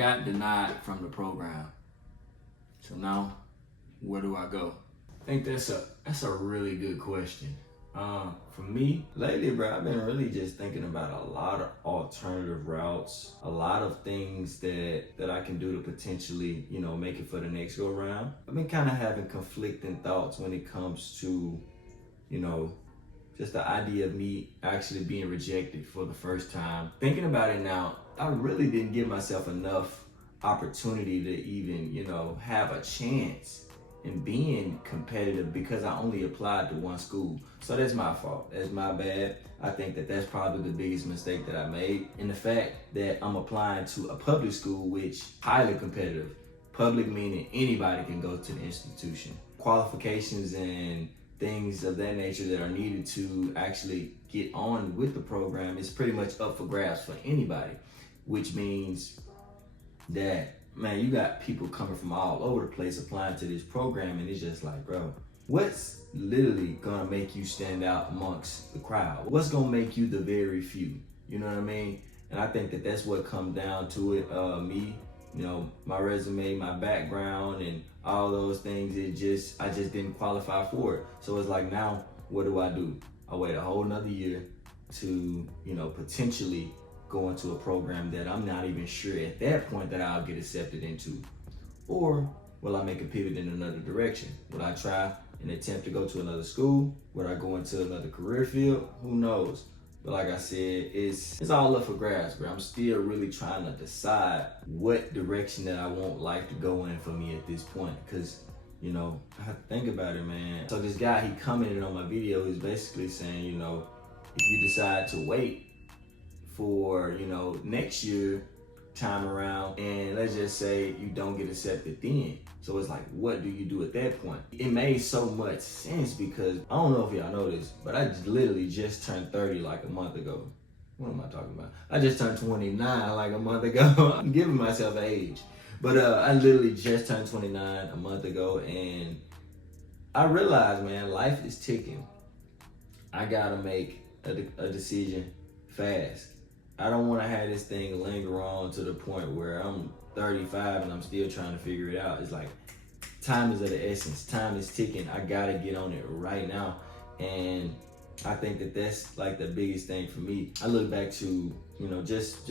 got denied from the program. So now, where do I go? I think that's a really good question. For me, lately, bro, I've been really just thinking about a lot of alternative routes, a lot of things that I can do to potentially, make it for the next go round. I've been kind of having conflicting thoughts when it comes to, just the idea of me actually being rejected for the first time. Thinking about it now, I really didn't give myself enough opportunity to even, have a chance in being competitive because I only applied to one school. So that's my fault. That's my bad. I think that's probably the biggest mistake that I made. And the fact that I'm applying to a public school, which highly competitive. Public meaning anybody can go to the institution. Qualifications and things of that nature that are needed to actually get on with the program is pretty much up for grabs for anybody, which means that, man, you got people coming from all over the place applying to this program, and it's just like, bro, what's literally gonna make you stand out amongst the crowd? What's gonna make you the very few? You know what I mean? And I think that's what comes down to it. Me, my resume, my background, and all those things, I just didn't qualify for it. So it's like, now, what do? I wait a whole nother year to, potentially go into a program that I'm not even sure at that point that I'll get accepted into. Or will I make a pivot in another direction? Will I try and attempt to go to another school? Will I go into another career field? Who knows? But like I said, it's all up for grabs, bro. I'm still really trying to decide what direction that I want life to go in for me at this point. Cause, I have to think about it, man. So this guy, he commented on my video, he's basically saying, if you decide to wait for, next year time around, and let's just say you don't get accepted then. So it's like, what do you do at that point? It made so much sense because I don't know if y'all know this, but I literally just turned 30 like a month ago. What am I talking about? I just turned 29 like a month ago. I'm giving myself an age. But I literally just turned 29 a month ago, and I realized, man, life is ticking. I gotta make a decision fast. I don't want to have this thing linger on to the point where I'm 35 and I'm still trying to figure it out. It's like, time is of the essence. Time is ticking. I gotta get on it right now. And I think that's like the biggest thing for me. I look back to, just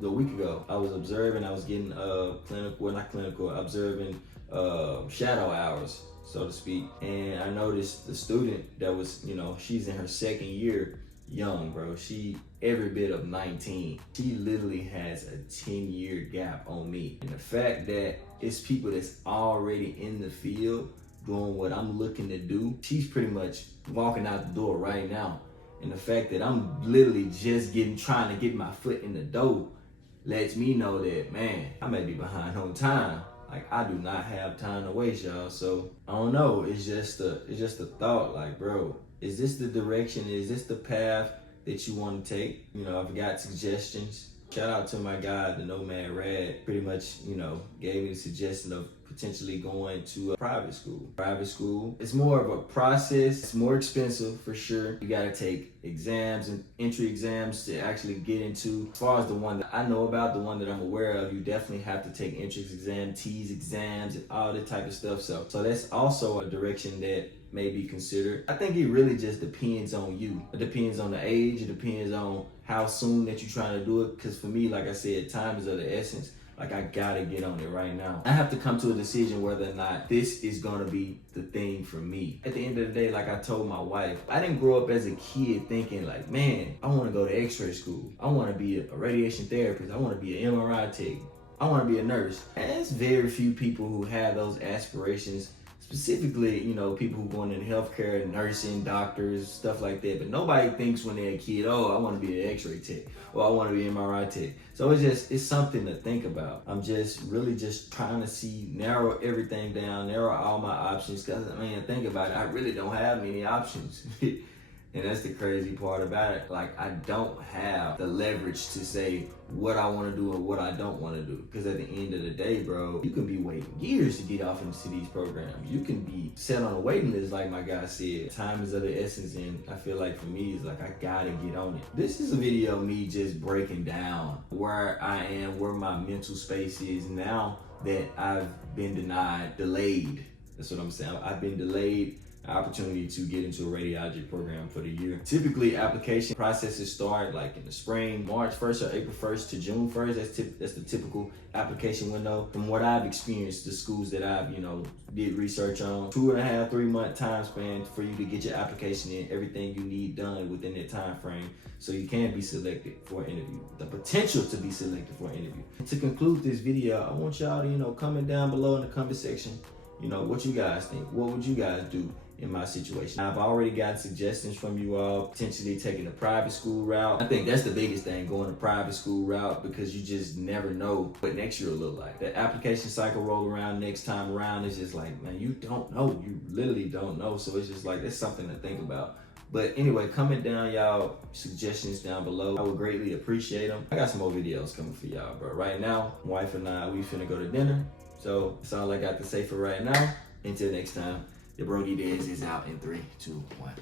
the week ago, I was observing, I was getting observing shadow hours, so to speak. And I noticed the student that was, she's in her second year, young, bro. She every bit of 19. She literally has a 10-year gap on me. And the fact that it's people that's already in the field doing what I'm looking to do, she's pretty much walking out the door right now. And the fact that I'm literally just trying to get my foot in the door lets me know that, man, I may be behind on time. Like, I do not have time to waste, y'all. So I don't know. It's just a thought. Like, bro, is this the direction? Is this the path that you want to take? I've got suggestions. Shout out to my guy, the Nomad Rad. Pretty much, gave me the suggestion of potentially going to a private school. Private school, it's more of a process. It's more expensive for sure. You gotta take exams and entry exams to actually get into. As far as the one that I know about, the one that I'm aware of, you definitely have to take entrance exam, TEAS exams, and all that type of stuff. So that's also a direction that may be considered. I think it really just depends on you. It depends on the age. It depends on how soon that you're trying to do it. Because for me, like I said, time is of the essence. Like, I gotta get on it right now. I have to come to a decision whether or not this is gonna be the thing for me. At the end of the day, like I told my wife, I didn't grow up as a kid thinking like, man, I wanna go to x-ray school. I wanna be a radiation therapist. I wanna be an MRI tech. I wanna be a nurse. And there's very few people who have those aspirations. Specifically, people who going in healthcare, nursing, doctors, stuff like that. But nobody thinks when they're a kid, oh, I want to be an x-ray tech, or I want to be an MRI tech. So it's something to think about. I'm just really trying to narrow everything down, narrow all my options. Because, think about it, I really don't have many options. And that's the crazy part about it. Like, I don't have the leverage to say what I want to do and what I don't want to do. Because at the end of the day, bro, you can be waiting years to get off into these programs. You can be set on a waiting list, like my guy said. Time is of the essence, and I feel like for me, it's like I gotta get on it. This is a video of me just breaking down where I am, where my mental space is now that I've been delayed. That's what I'm saying. I've been delayed opportunity to get into a radiology program for the year. Typically, application processes start like in the spring, March 1st or April 1st to June 1st. That's the typical application window. From what I've experienced, the schools that I've, did research on, 2.5, 3 month time span for you to get your application in, everything you need done within that time frame, so you can be selected for an interview. The potential to be selected for an interview. To conclude this video, I want y'all to, comment down below in the comment section, what you guys think. What would you guys do in my situation? I've already gotten suggestions from you all, potentially taking a private school route. I think that's the biggest thing, going a private school route, because you just never know what next year will look like. The application cycle roll around next time around, is just like, man, you don't know. You literally don't know. So it's just like, that's something to think about. But anyway, comment down y'all suggestions down below. I would greatly appreciate them. I got some more videos coming for y'all, bro. Right now, my wife and I, we finna go to dinner. So that's all I got to say for right now. Until next time. The Brody Dez is out in 3, 2, 1.